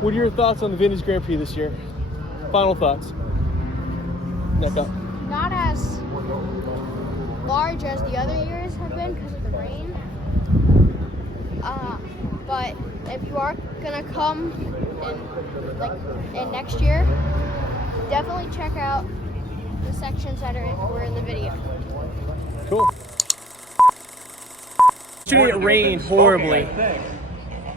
What are your thoughts on the Vintage Grand Prix this year? Final thoughts. Neck up. Not as large as the other years have been because of the rain. But if you are gonna come in next year, definitely check out the sections that were in the video. Cool. Yesterday it rained horribly,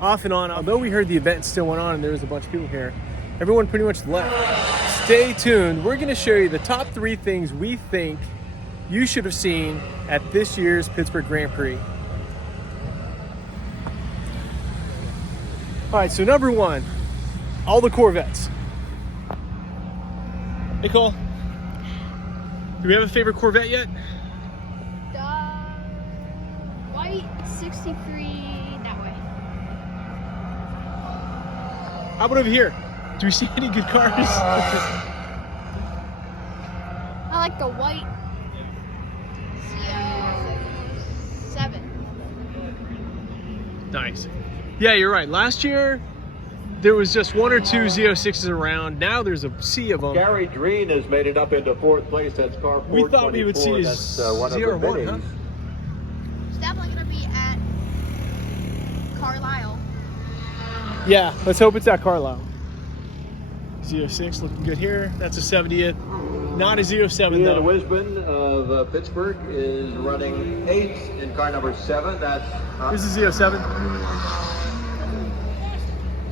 off and on. Although we heard the event still went on and there was a bunch of people here, everyone pretty much left. Stay tuned. We're going to show you the top 3 things we think you should have seen at this year's Pittsburgh Grand Prix. All right, so number 1, all the Corvettes. Hey, Cole. Do we have a favorite Corvette yet? The white 63 that way. How about over here? Do we see any good cars? I like the white CO7. Nice. Yeah, you're right. Last year, there was just 1 or 2 Z06s around. Now there's a sea of them. Gary Green has made it up into 4th place. That's car 424. We thought we would see a That's one of the Z01, huh? It's definitely going to be at Carlisle. Yeah, let's hope it's at Carlisle. Z06 looking good here. That's a 70th. Not a Z07 Ian though. Wisman of Pittsburgh is running 8th in car number 7. That's This is Z07.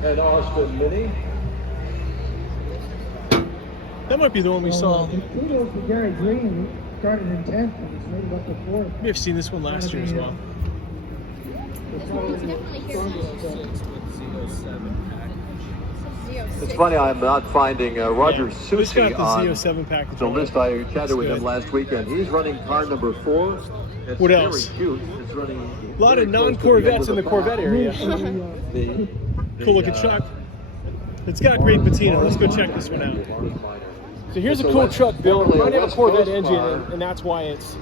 and Austin Minnie. That might be the one we saw. Kudos to Gary Green, who started in 10th and he's made it up to 4th. We have seen this one last year as well. This one's definitely here. It's funny, I'm not finding Roger This Susi got the on Z07 package. the list. I chatted with good. him last weekend. He's running car number 4. It's What very else? cute. It's running A lot of very close to the end non-Corvettes of in the pack. Corvette area. The Cool looking truck. It's got great patina. Let's go check this one out. So here's a cool truck build. It might have a Corvette engine, and that's why it's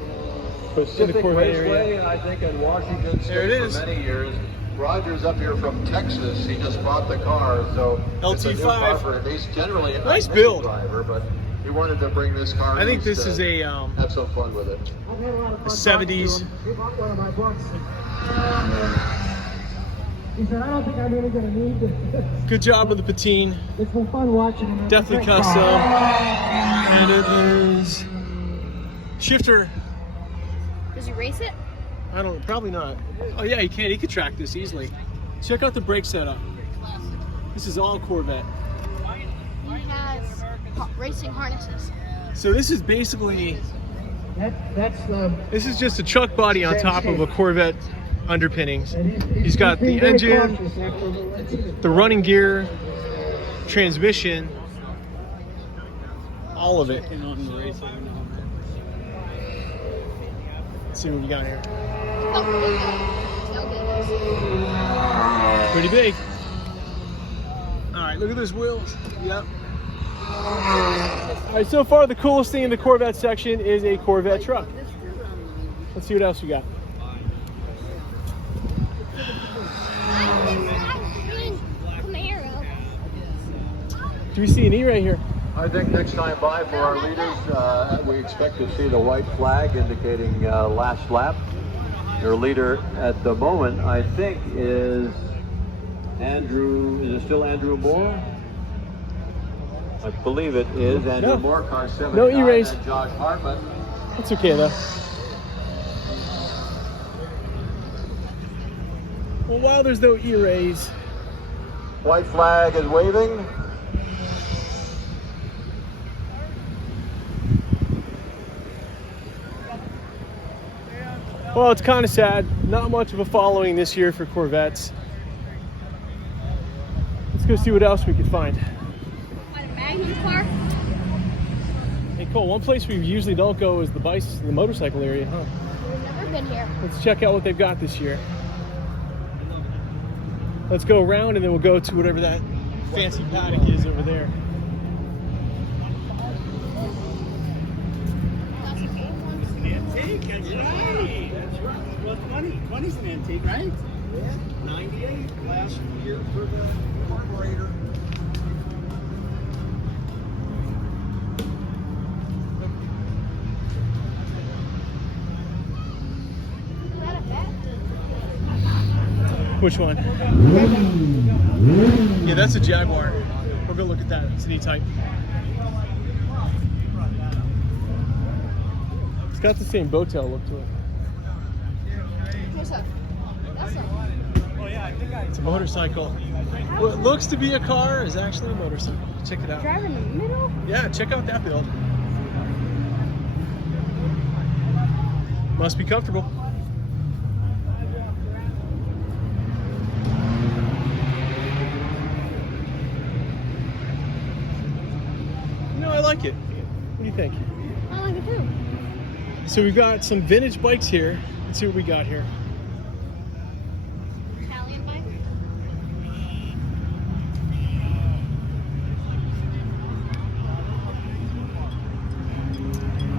Pacific Corvette Raceway, area. I think, in Washington State There it is. for many years. Roger's up here from Texas. He just bought the car, so it's a new LT5. car for him. He's generally a Nice nice build. driver, but he wanted to bring this car. I think loose this to is a have some fun with it. I've had a lot of fun 70s. talking to him. He bought one of my books. He said, I don't think I'm really going to need this. Good job with the patine. It's been fun watching him. Definitely custom. And it is shifter. Does he race it? I don't. Probably not. Oh yeah, he can. He could track this easily. Check out the brake setup. This is all Corvette. He has racing harnesses. So this is basically. That's This is just a truck body on top of a Corvette underpinnings. He's got being the very engine, cautious after the the running gear, transmission, all of it. Let's see what we got here. Pretty big. All right, look at those wheels. Yep. All right, so far the coolest thing in the Corvette section is a Corvette truck. Let's see what else we got. Do we see an E right here? I think next time by for our leaders, we expect to see the white flag indicating last lap. Your leader at the moment, I think, is Andrew. Is it still Andrew Moore? I believe it is Andrew No. Moore, car 79, No E-race. and Josh Hartman. That's okay though. Well, while there's no E-rays, White flag is waving. well, it's kind of sad. Not much of a following this year for Corvettes. Let's go see what else we can find. What, a Magnum car? Hey Cole, one place we usually don't go is the motorcycle area, huh? We've never been here. Let's check out what they've got this year. Let's go around and then we'll go to whatever that fancy paddock is over there. Antique, that's right. That's right. Well, 20's an antique, right? Yeah, 98 last year for the carburetor. Which one? Yeah, that's a Jaguar. We'll go look at that. It's an E-Type. It's got the same bow tail look to it. What's up? That's a It's a motorcycle. What looks to be a car is actually a motorcycle. Check it out. drive in the middle. Yeah, check out that build. Must be comfortable. No, I like it. What do you think? I like it too. So we've got some vintage bikes here. Let's see what we got here. Italian bike.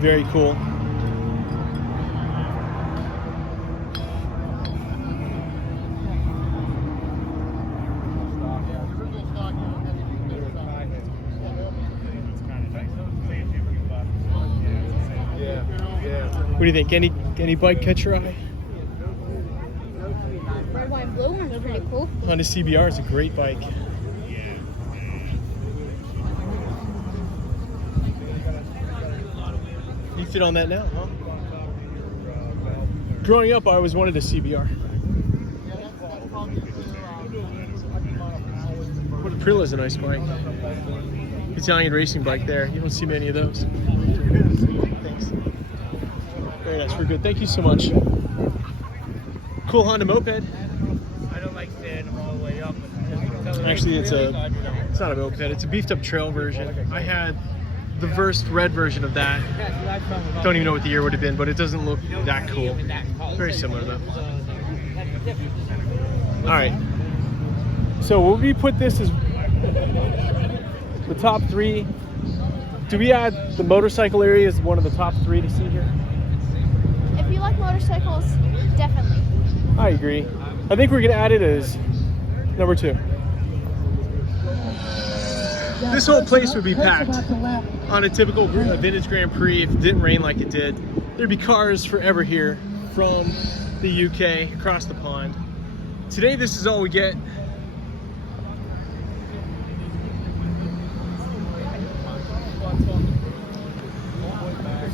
Very cool. What do you think? Any bike catch your eye? Red, white, and blue one's pretty cool. Honda CBR is a great bike. You fit on that now, huh? Growing up, I always wanted a CBR. What a Prix is a nice bike. Italian racing bike there. You don't see many of those. Thanks. Very nice. We're good. Thank you so much. Cool Honda moped. I don't like standing all the way up. Actually, it's not a moped. It's a beefed up trail version. I had the first red version of that. Don't even know what the year would have been, but it doesn't look that cool. Very similar though. All right. So will we put this as the top 3? Do we add the motorcycle area as one of the top 3 to see here? If you like motorcycles, definitely. I agree. I think we're gonna add it as number 2. This whole place would be packed on a typical vintage Grand Prix if it didn't rain like it did. There'd be cars forever here from the UK across the pond. Today, this is all we get.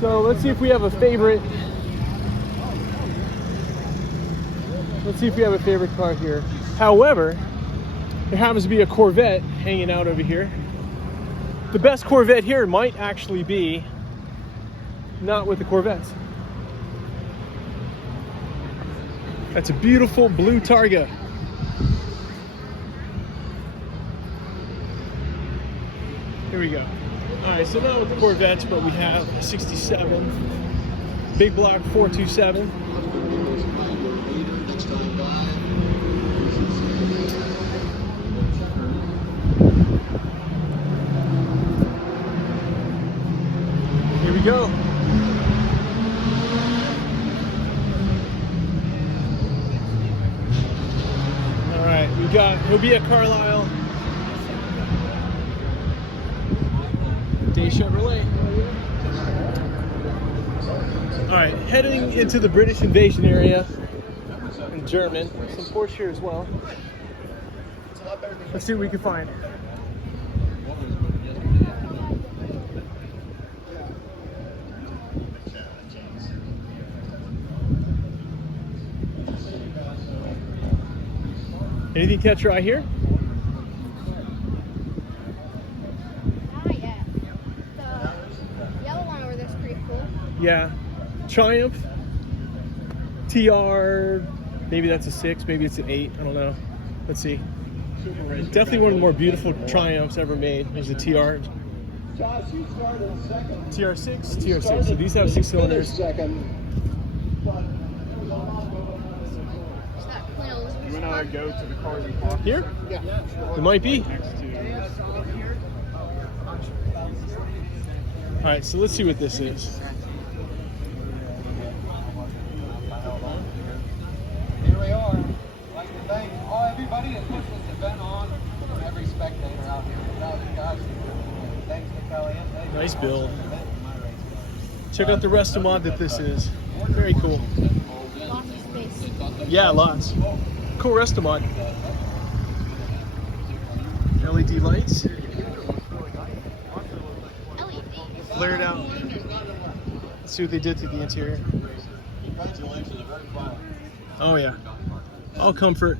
So let's see if we have a favorite. Let's see if we have a favorite car here. However, there happens to be a Corvette hanging out over here. The best Corvette here might actually be not with the Corvettes. That's a beautiful blue Targa. Here we go. All right, so not with the Corvettes, but we have a 67 big block 427. Here we go. All right, we got Hobia Carlisle, Day Chevrolet. All right, heading into the British invasion area in German. Some Porsche here as well. Let's see what we can find. Anything catch your eye here? Not yet. The yellow one over there's pretty cool. Yeah. Triumph TR, maybe that's a 6, maybe it's an 8, I don't know. Let's see. Definitely one of the more beautiful Triumphs ever made is the TR. TR6, TR6. So these have 6 cylinders. Is that Queen Elizabeth's car? Go to the cars and park. Here? Yeah. It might be. All right, so let's see what this is. Here we are. I'd like to thank everybody that put this event on, and every spectator out here. Without you guys, thanks to Kelly. Nice build. Check out the resto mod that this is. Very cool. Lots of space. Yeah, lots. Cool resto mod. LED lights. Flared out. Let's see what they did to the interior. Oh yeah. All comfort.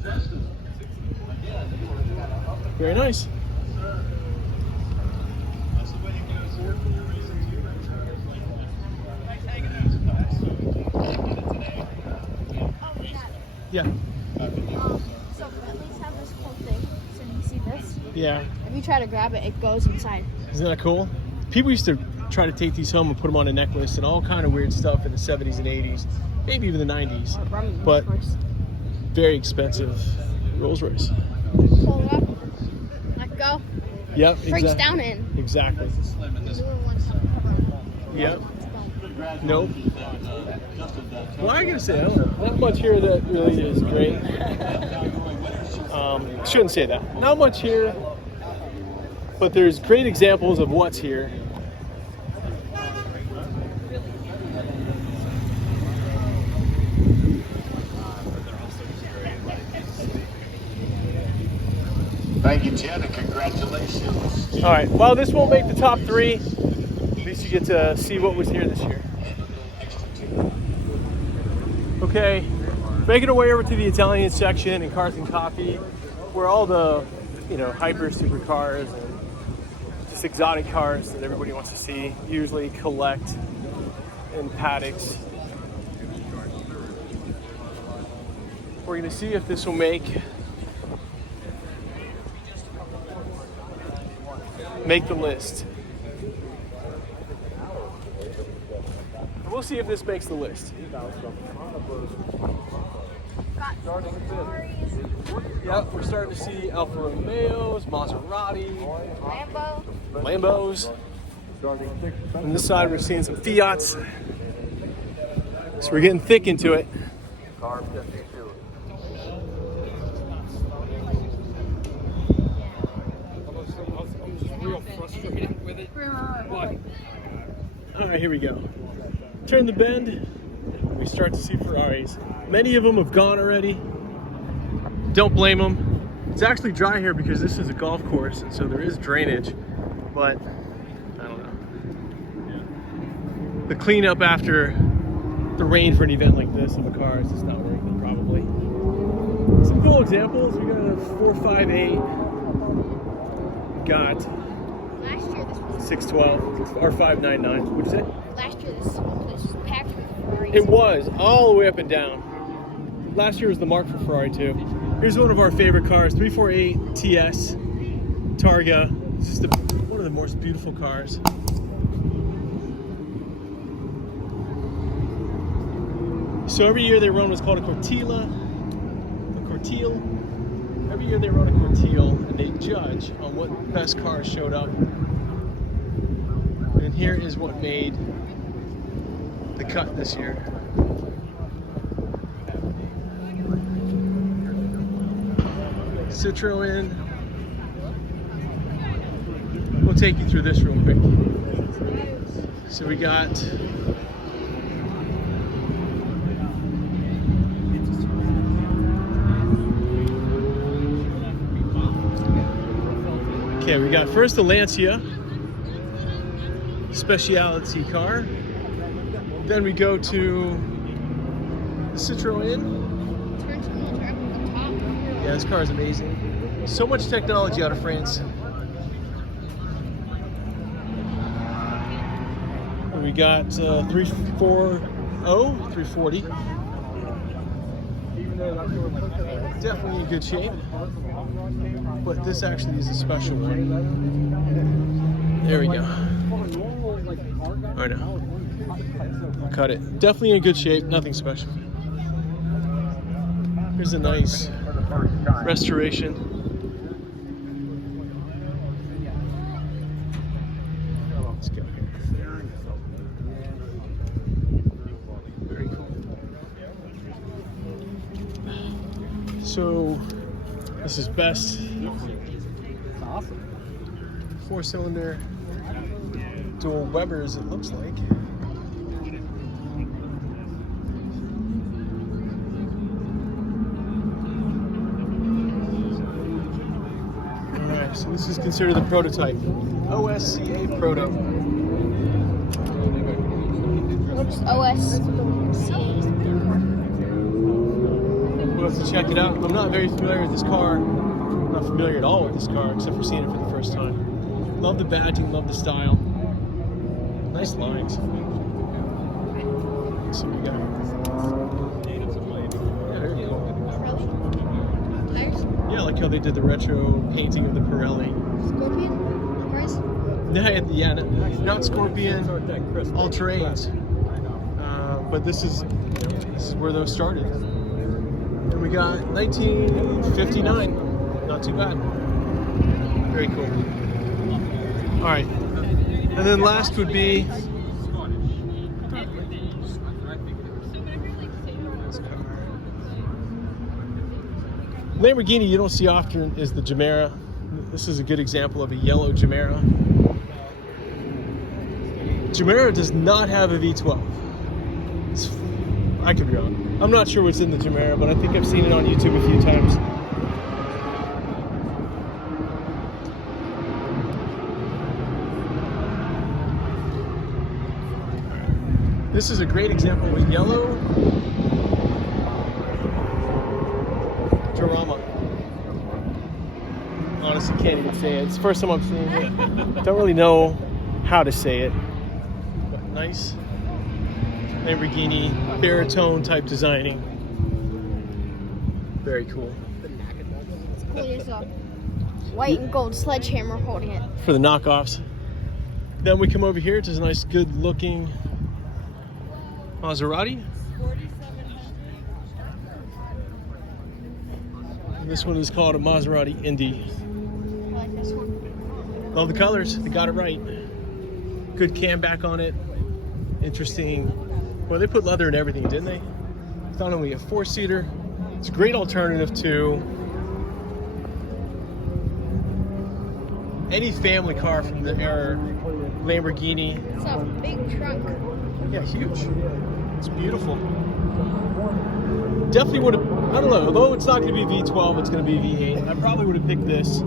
Very nice. Yeah. So Bentleys have this cool thing. So you see this? Yeah. If you try to grab it, it goes inside. Isn't that cool? People used to try to take these home and put them on a necklace and all kind of weird stuff in the 70s and 80s, maybe even the 90s. But very expensive Rolls Royce. Pull it up. Let go. Yep. Breaks down in. Exactly. Yep. Nope. Well, I gotta say, not much here that really is great. Shouldn't say that. Not much here, but there's great examples of what's here. Thank you, Jen, and congratulations. All right, well, this won't make the top 3. At least you get to see what was here this year. Okay, making our way over to the Italian section and Cars and Coffee, where all the, hyper supercars and just exotic cars that everybody wants to see, usually collect in paddocks. We're gonna see if this will make the list. We'll see if this makes the list. Yep, we're starting to see Alfa Romeos, Maserati, Lambos. On this side, we're seeing some Fiats. So we're getting thick into it. All right, here we go. Turn the bend, we start to see Ferraris. Many of them have gone already. Don't blame them. It's actually dry here because this is a golf course, and so there is drainage, but I don't know. The cleanup after the rain for an event like this of a car is just not worth it, probably. Some cool examples. We got a 458. Got Last year this was 612 or 599. What'd you say? last year this was packed with Ferraris. It was all the way up and down. Last year was the mark for Ferrari too. Here's one of our favorite cars, 348 TS Targa. It's just one of the most beautiful cars. So every year they run what's called a Cortile. Every year they run a Cortile and they judge on what best cars showed up. And here is what made the cut this year. Citroen. We'll take you through this real quick. So we got we got first the Lancia specialty car. Then we go to the Citroen. Yeah, this car is amazing. So much technology out of France. And we got 340. Definitely in good shape. But this actually is a special one. There we go. Alright, now. Cut it. Definitely in good shape, nothing special. Here's a nice restoration. Let's go here. Very cool. So this is best. Awesome. 4-cylinder dual Webers, it looks like. right, so this is considered the prototype. OSCA Proto. What's OSCA? We'll have to check it out. I'm not very familiar with this car. I'm not familiar at all with this car, except for seeing it for the first time. Love the badging, love the style. Nice lines. So we got. Yeah, there you go. Tires? Yeah, I like how they did the retro painting of the Pirelli. Scorpion? Price? Yeah, not Scorpion, all terrains. But this is where those started. And we got 1959. Not too bad. Very cool. All right. And then last would be Lamborghini. You don't see often is the Gemera. This is a good example of a yellow Gemera. Gemera does not have a V12. I could be wrong. I'm not sure what's in the Gemera, but I think I've seen it on YouTube a few times. This is a great example of a yellow Jarama. Honestly, can't even say it. It's the first time I'm seeing it. Don't really know how to say it. But nice Lamborghini baritone type designing. Very cool. It's cool. There's a white and gold sledgehammer holding it. For the knockoffs. Then we come over here to this nice, good looking Maserati. And this one is called a Maserati Indy. I like this one. Love the colors. They got it right. Good cam back on it. Interesting. Well, they put leather in everything, didn't they? It's not only a 4-seater, it's a great alternative to any family car from the era. Lamborghini. It's a big trunk. Yeah, huge. It's beautiful. Definitely would have, I don't know, although it's not going to be V12, it's going to be V8. I probably would have picked this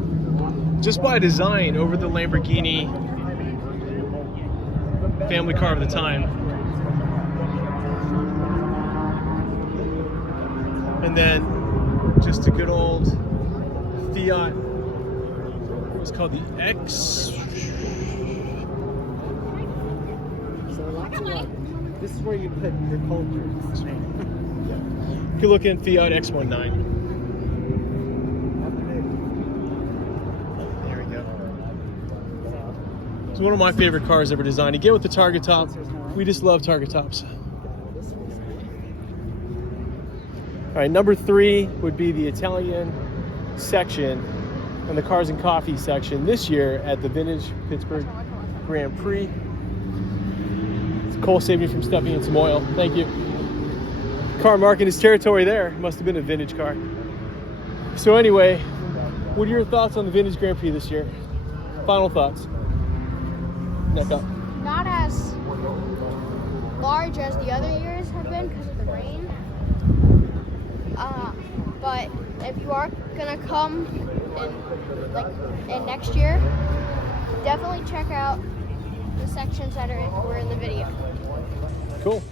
just by design over the Lamborghini family car of the time. And then just a good old Fiat, it's called the X. This is where you put your culture. Good looking Fiat X19. There we go. It's one of my favorite cars ever designed. Again with the target top. We just love target tops. All right, number 3 would be the Italian section and the Cars and Coffee section this year at the Vintage Pittsburgh Grand Prix. Cole saved me from stepping in some oil. Thank you. Car marking his territory there. Must have been a vintage car. So anyway, what are your thoughts on the Vintage Grand Prix this year? Final thoughts. Neck up. Not as large as the other years have been because of the rain. But if you are gonna come in next year, definitely check out the sections that were in the video. Cool.